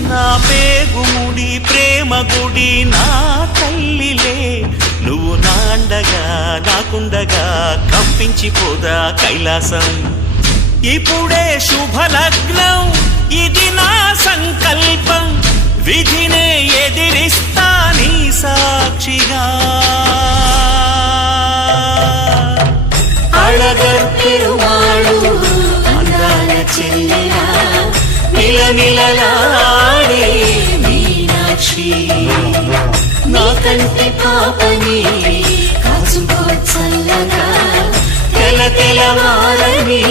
నా పేగుముడి ప్రేమ గుడి నా తల్లిలే, నువ్వు నాండగా నాకుండగా కంపించిపోదా కైలాసం. ఇప్పుడే శుభలగ్నం, ఇది నా సంకల్పం, విధినే ఎదిరిస్తా నీ సాక్షిగా. అళగర్ పెరుమాళు అందాల చెల్లెలా, నిలనిలలాడే మీనాక్షి, నీ కంటి పాపని కాచుకో చల్లగా, తెల తెలవారని